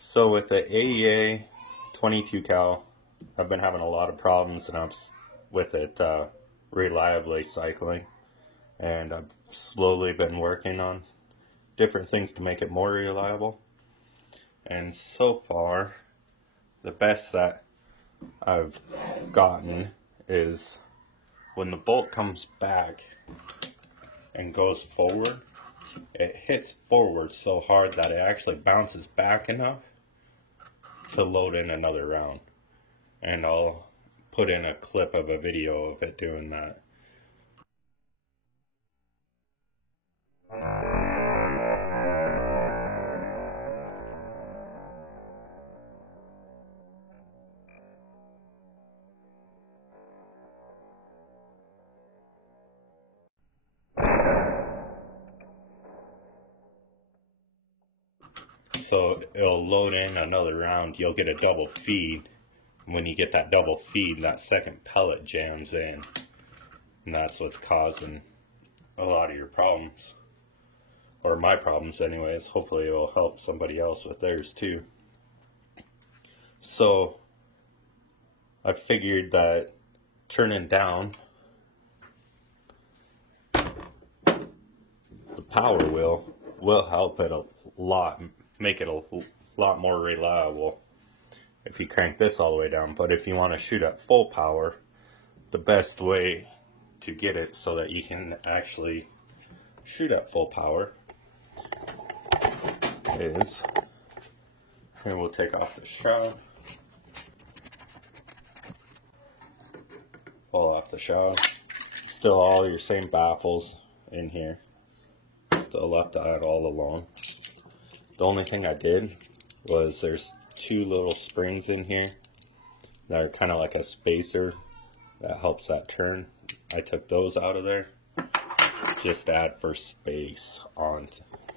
So with the AEA 22 cal, I've been having a lot of problems with it reliably cycling, and I've slowly been working on different things to make it more reliable. And so far, the best that I've gotten is when the bolt comes back and goes forward, it hits forward so hard that it actually bounces back enough to load in another round. And I'll put in a clip of a video of it doing that. So it'll load in another round. You'll get a double feed. When you get that double feed, that second pellet jams in, and that's what's causing a lot of your problems, or my problems anyways. Hopefully it will help somebody else with theirs too. So I figured that turning down the power will help it a lot, make it a lot more reliable if you crank this all the way down. But if you want to shoot at full power, the best way to get it so that you can actually shoot at full power is, and we'll take off the shaft, pull off the shaft, still all your same baffles in here, still left that all alone. The only thing I did was there's two little springs in here that are kind of like a spacer that helps that turn. I took those out of there just to add for space on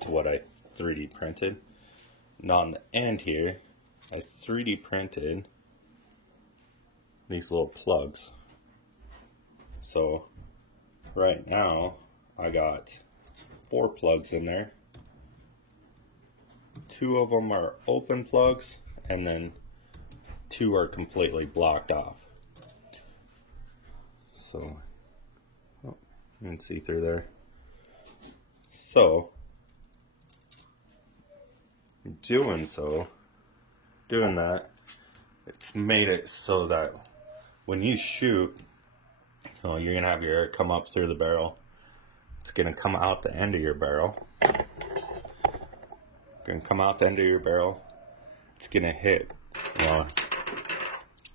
to what I 3D printed. And on the end here, I 3D printed these little plugs. So right now I got 4 plugs in there. 2 of them are open plugs, and then 2 are completely blocked off. So, oh, you can see through there. So, doing that, it's made it so that when you shoot, you're going to have your air come up through the barrel. It's going to come out the end of your barrel. It's gonna hit,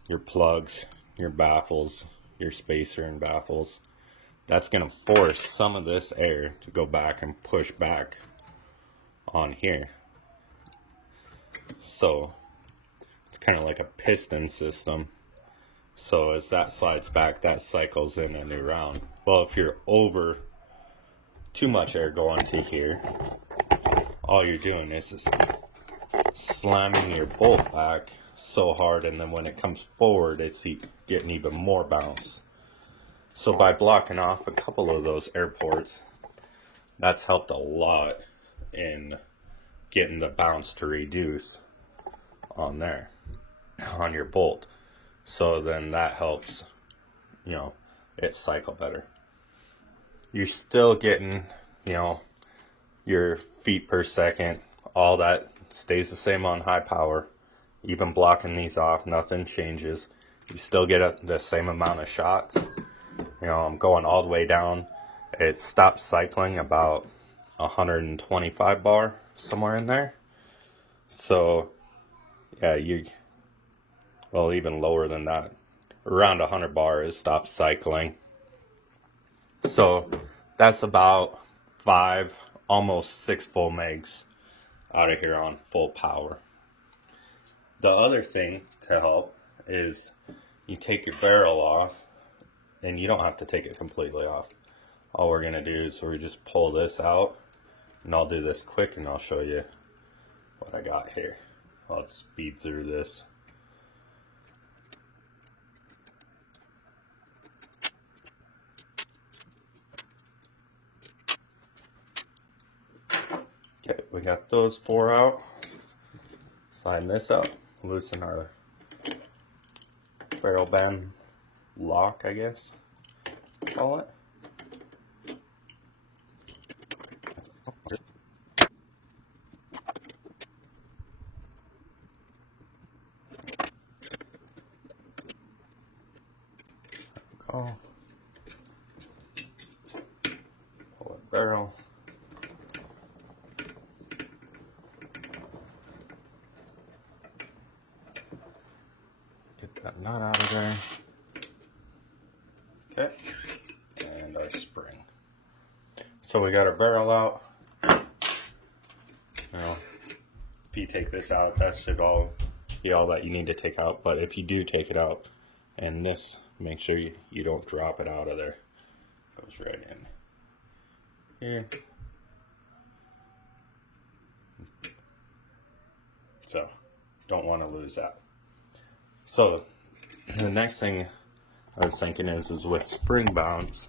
your plugs, your baffles, your spacer and baffles. That's gonna force some of this air to go back and push back on here. So it's kind of like a piston system. So as that slides back, that cycles in a new round. Well, if you're over too much air going to here, all you're doing is just slamming your bolt back so hard, and then when it comes forward, it's getting even more bounce. So by blocking off a couple of those air ports, that's helped a lot in getting the bounce to reduce on there, on your bolt. So then that helps, it cycle better. You're still getting, your feet per second, all that stays the same on high power. Even blocking these off, nothing changes. You still get the same amount of shots. I'm going all the way down. It stops cycling about 125 bar, somewhere in there. So yeah, even lower than that. Around 100 bar it stops cycling. So that's about 5, almost 6 full megs out of here on full power. The other thing to help is you take your barrel off, and you don't have to take it completely off. All we're gonna do is we just pull this out, and I'll do this quick and I'll show you what I got here. I'll speed through this. Okay, we got those 4 out. slide this up, loosen our barrel bend lock, I guess call it. Pull it barrel. Get that nut out of there. Okay. And our spring. So we got our barrel out. Now, if you take this out, that should be all that you need to take out. But if you do take it out, and this, make sure you don't drop it out of there. Goes right in here. So, don't want to lose that. So, the next thing I was thinking is with spring bounce,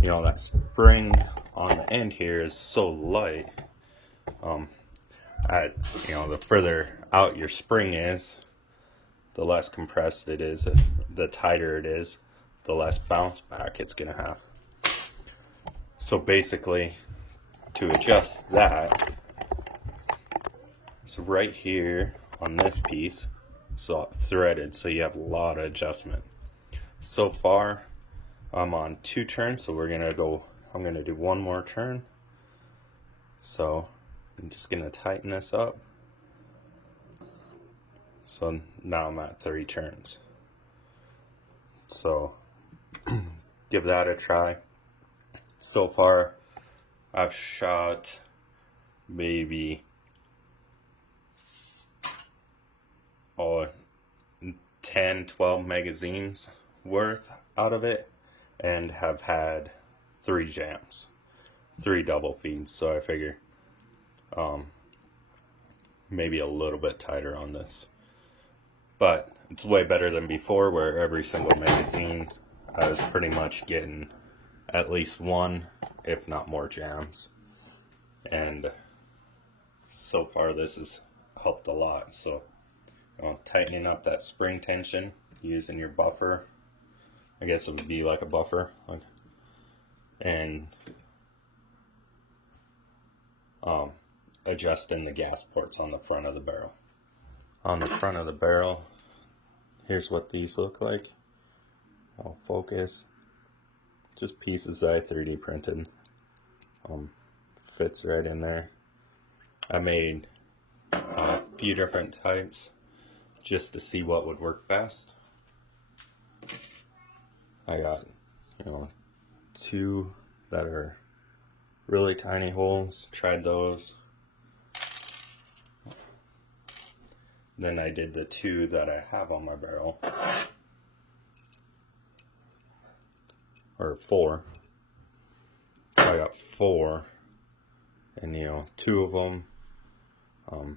you know, that spring on the end here is so light. You know, the further out your spring is, the less compressed it is, the tighter it is, the less bounce back it's gonna have. So basically, to adjust that, so right here on this piece, so threaded, so you have a lot of adjustment. So far, I'm on 2 turns, so I'm gonna do 1 more turn. So I'm just gonna tighten this up. So now I'm at 3 turns. So give that a try. So far, I've shot maybe 10, 12 magazines worth out of it, and have had 3 jams, 3 double feeds. So I figure maybe a little bit tighter on this, but it's way better than before, where every single magazine I was pretty much getting at least 1, if not more, jams. And so far this has helped a lot. So tightening up that spring tension using your buffer, I guess it would be like a buffer, and adjusting the gas ports on the front of the barrel. On the front of the barrel, here's what these look like. I'll focus. Just pieces that I 3D printed. Fits right in there. I made a few different types just to see what would work best. I got, 2 that are really tiny holes. Tried those. Then I did the 2 that I have on my barrel. Or 4. So I got 4. And 2 of them are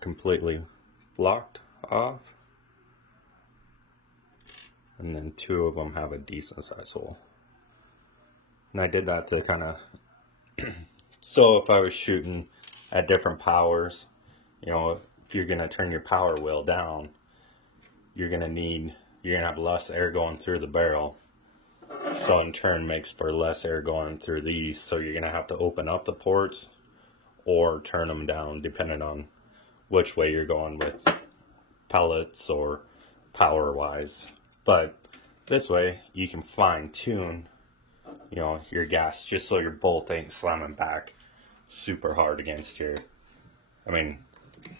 completely blocked off. And then 2 of them have a decent size hole. And I did that to kind of so if I was shooting at different powers, if you're gonna turn your power wheel down, you're gonna have less air going through the barrel. So in turn makes for less air going through these. So you're gonna have to open up the ports or turn them down, depending on which way you're going with pellets or power wise. But this way you can fine tune your gas, just so your bolt ain't slamming back super hard against your,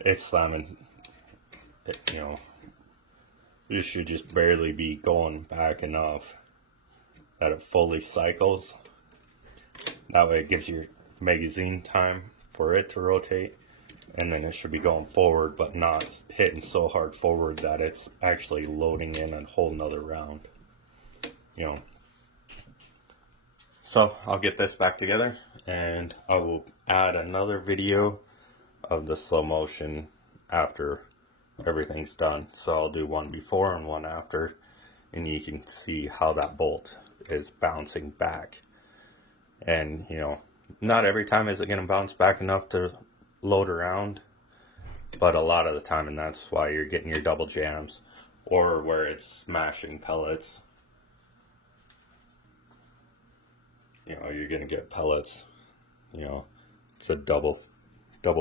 it's slamming, you should just barely be going back enough that it fully cycles. That way it gives your magazine time for it to rotate, and then it should be going forward but not hitting so hard forward that it's actually loading in a whole nother round. So I'll get this back together and I will add another video of the slow motion after everything's done. So I'll do one before and one after, and you can see how that bolt is bouncing back. And not every time is it going to bounce back enough to load around. but a lot of the time, and that's why you're getting your double jams, or where it's smashing pellets. You know, you're gonna get pellets. You know, it's a double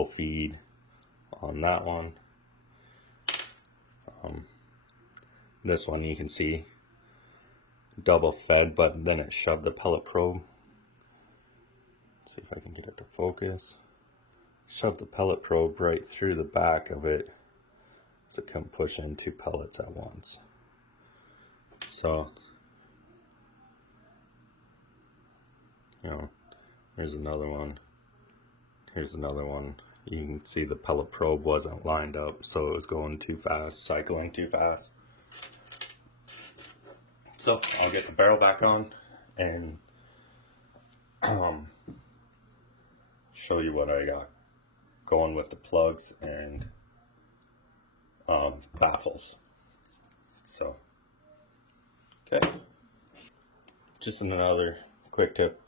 feed on that one. This one you can see double fed, but then it shoved the pellet probe. Let's see if I can get it to focus. Shoved the pellet probe right through the back of it, so it couldn't push in 2 pellets at once. So, you know, here's another one. Here's another one. You can see the pellet probe wasn't lined up, so it was going too fast, cycling too fast. So I'll get the barrel back on and show you what I got going with the plugs and baffles. So, okay. Just another quick tip.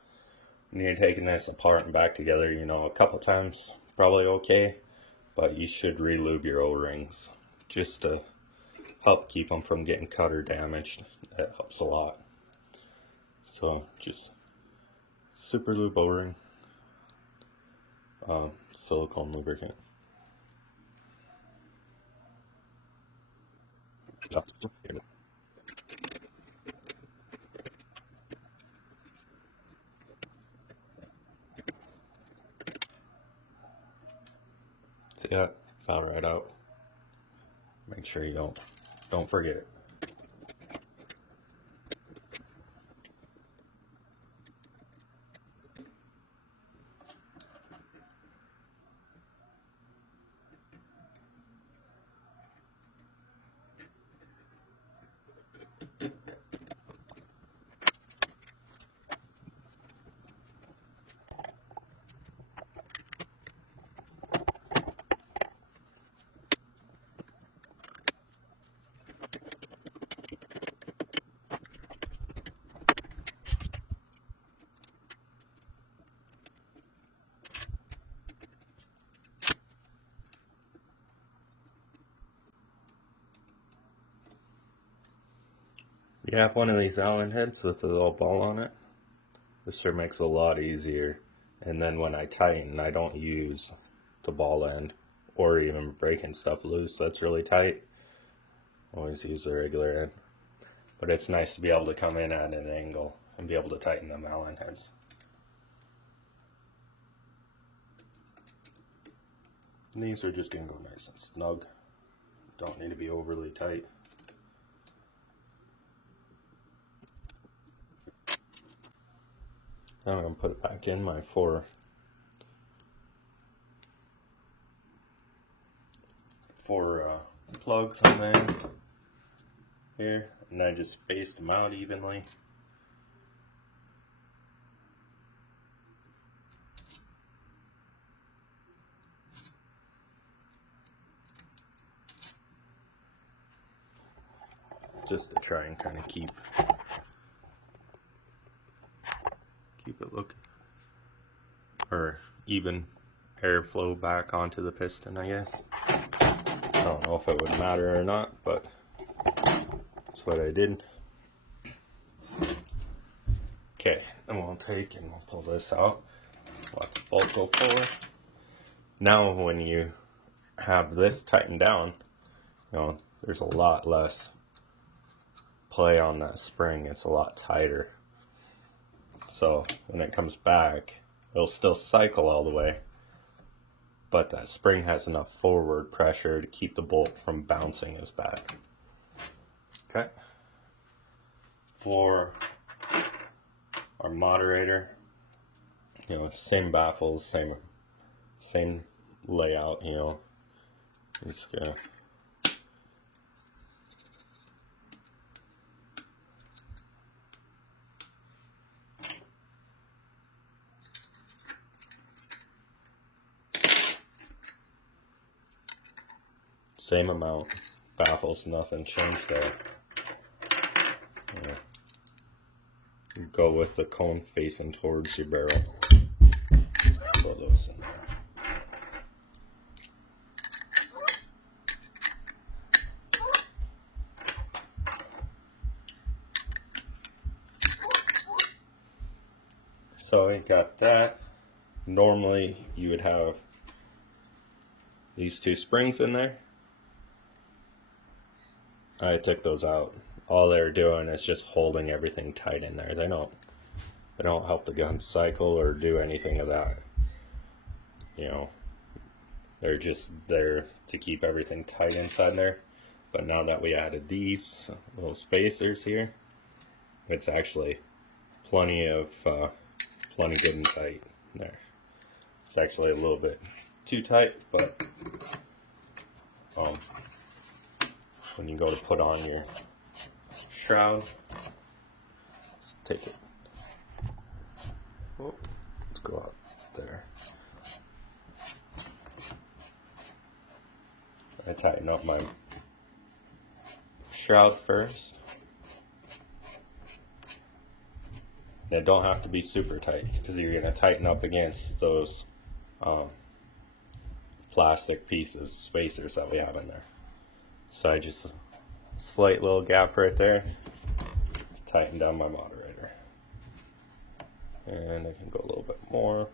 When you're taking this apart and back together, you know, a couple times probably okay, but you should re-lube your O-rings just to help keep them from getting cut or damaged. That helps a lot. So just super lube O-ring, silicone lubricant. See that? Fell right out. Make sure you don't forget it. You have one of these Allen heads with a little ball on it. This sure makes it a lot easier. And then when I tighten, I don't use the ball end or even breaking stuff loose that's really tight. Always use the regular end. But it's nice to be able to come in at an angle and be able to tighten them Allen heads. And these are just going to go nice and snug. Don't need to be overly tight. Now I'm going to put it back in my four plugs on the end here, and I just spaced them out evenly. Just to try and kind of keep it look or even airflow back onto the piston, I guess. I don't know if it would matter or not, but that's what I did. Okay, then we'll take and we'll pull this out. Let the bolt go forward. Now when you have this tightened down, you know, there's a lot less play on that spring. It's a lot tighter. So when it comes back, it'll still cycle all the way, but that spring has enough forward pressure to keep the bolt from bouncing as bad. Okay. For our moderator, you know, same baffles, same layout, you know. I'm just gonna same amount, baffles, nothing changed there. Yeah. Go with the cone facing towards your barrel. Put those in there. So I got that. Normally you would have these two springs in there. I took those out. All they're doing is just holding everything tight in there. They don't help the gun cycle or do anything of that. You know, they're just there to keep everything tight inside there. But now that we added these little spacers here, it's actually plenty good and tight there. It's actually a little bit too tight, but when you go to put on your shroud, let's take it. Oh, let's go up there. I tighten up my shroud first. They don't have to be super tight because you're going to tighten up against those plastic pieces, spacers that we have in there. So I just slight little gap right there, tighten down my moderator, and I can go a little bit more.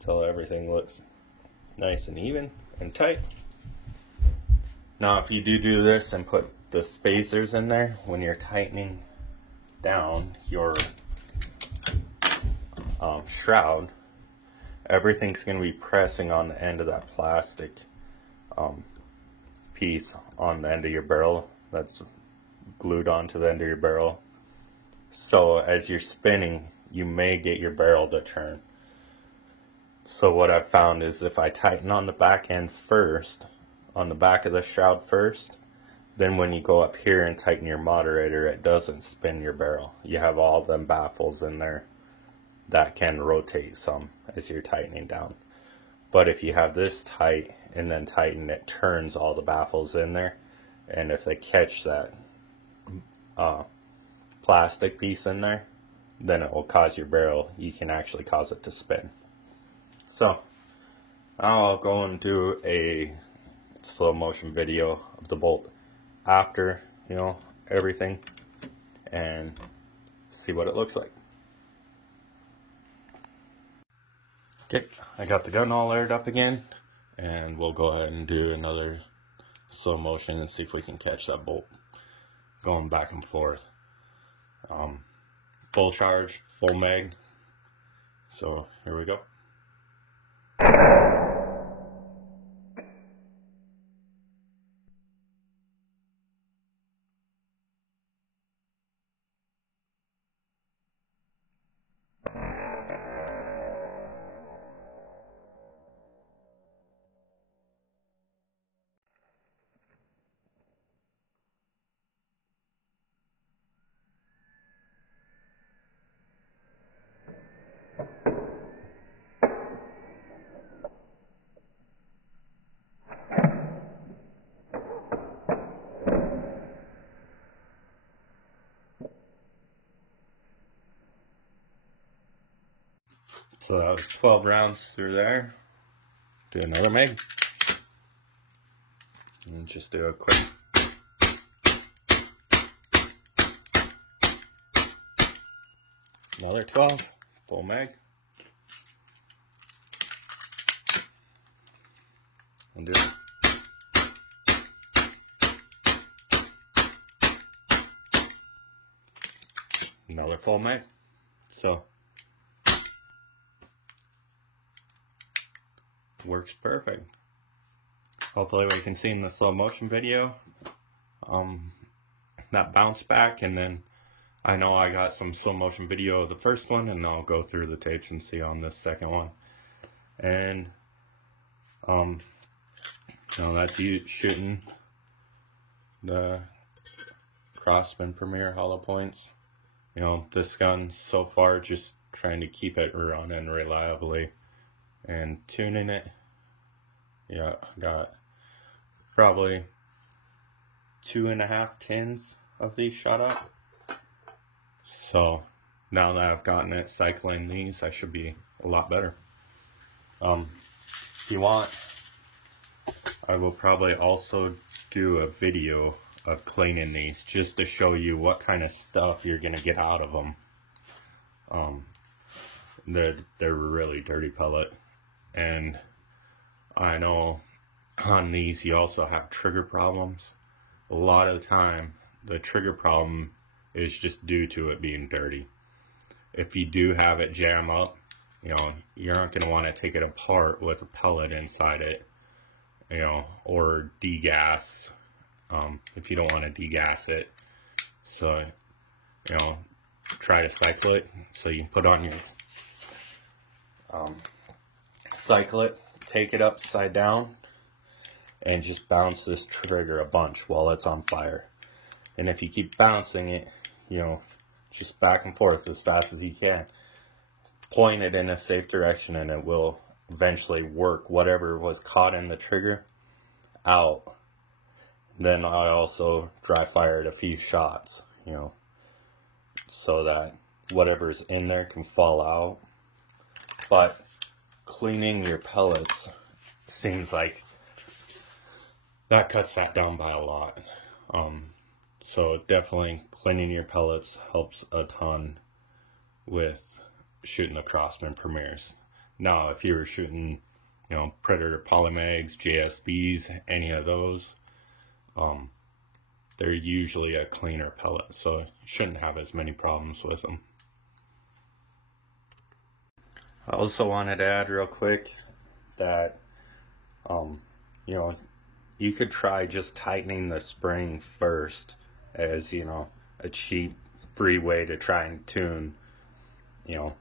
Until everything looks nice and even and tight. Now if you do this and put the spacers in there, when you're tightening down your shroud, everything's going to be pressing on the end of that plastic piece on the end of your barrel that's glued onto the end of your barrel. So as you're spinning, you may get your barrel to turn. So what I've found is if I tighten on the back end first, on the back of the shroud first, then when you go up here and tighten your moderator, it doesn't spin your barrel. You have all them baffles in there that can rotate some as you're tightening down. But if you have this tight and then tighten, it turns all the baffles in there, and if they catch that plastic piece in there, then it will cause your barrel, you can actually cause it to spin. So I'll go and do a slow motion video of the bolt after, you know, everything, and see what it looks like. Okay, I got the gun all aired up again, and we'll go ahead and do another slow motion and see if we can catch that bolt going back and forth. Full charge, full mag. So here we go. So that was 12 rounds through there. Do another mag. And just do a quick. Another 12, full mag. And do another full mag. So works perfect. Hopefully we can see in the slow motion video that bounce back, and then I know I got some slow motion video of the first one, and I'll go through the tapes and see on this second one. And you know, that's you shooting the Crosman Premier hollow points. You know, this gun so far, just trying to keep it running reliably and tuning it. Yeah, I got probably 2.5 tins of these shot up. So now that I've gotten it cycling these, I should be a lot better. If you want, I will probably also do a video of cleaning these, just to show you what kind of stuff you're gonna get out of them. They're a really dirty pellet, and I know on these you also have trigger problems. A lot of the time the trigger problem is just due to it being dirty. If you do have it jam up, you know, you're not going to want to take it apart with a pellet inside it, you know, or degas, if you don't want to degas it. So, you know, try to cycle it. So you put on your cycle it, take it upside down, and just bounce this trigger a bunch while it's on fire. And if you keep bouncing it, you know, just back and forth as fast as you can, point it in a safe direction, and it will eventually work whatever was caught in the trigger out. Then I also dry fired a few shots, you know, so that whatever's in there can fall out. But cleaning your pellets seems like that cuts that down by a lot. So definitely cleaning your pellets helps a ton with shooting the Crosman Premiers. Now, if you were shooting, you know, Predator Polymags, JSBs, any of those, they're usually a cleaner pellet, so you shouldn't have as many problems with them. I also wanted to add real quick that, you know, you could try just tightening the spring first, as, you know, a cheap, free way to try and tune, you know,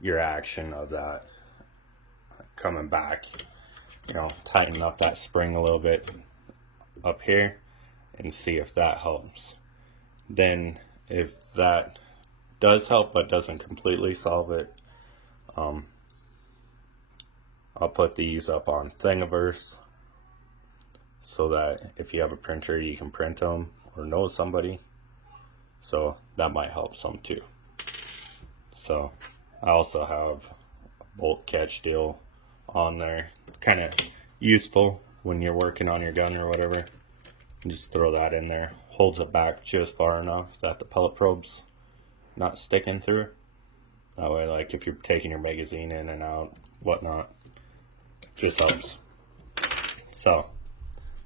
your action of that coming back. You know, tighten up that spring a little bit up here and see if that helps. Then if that does help but doesn't completely solve it, I'll put these up on Thingiverse, so that if you have a printer, you can print them or know somebody. So that might help some too. So I also have a bolt catch deal on there, kind of useful when you're working on your gun or whatever. You just throw that in there, holds it back just far enough that the pellet probe's not sticking through. That way, like if you're taking your magazine in and out, whatnot, just helps. So,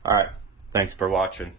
alright, thanks for watching.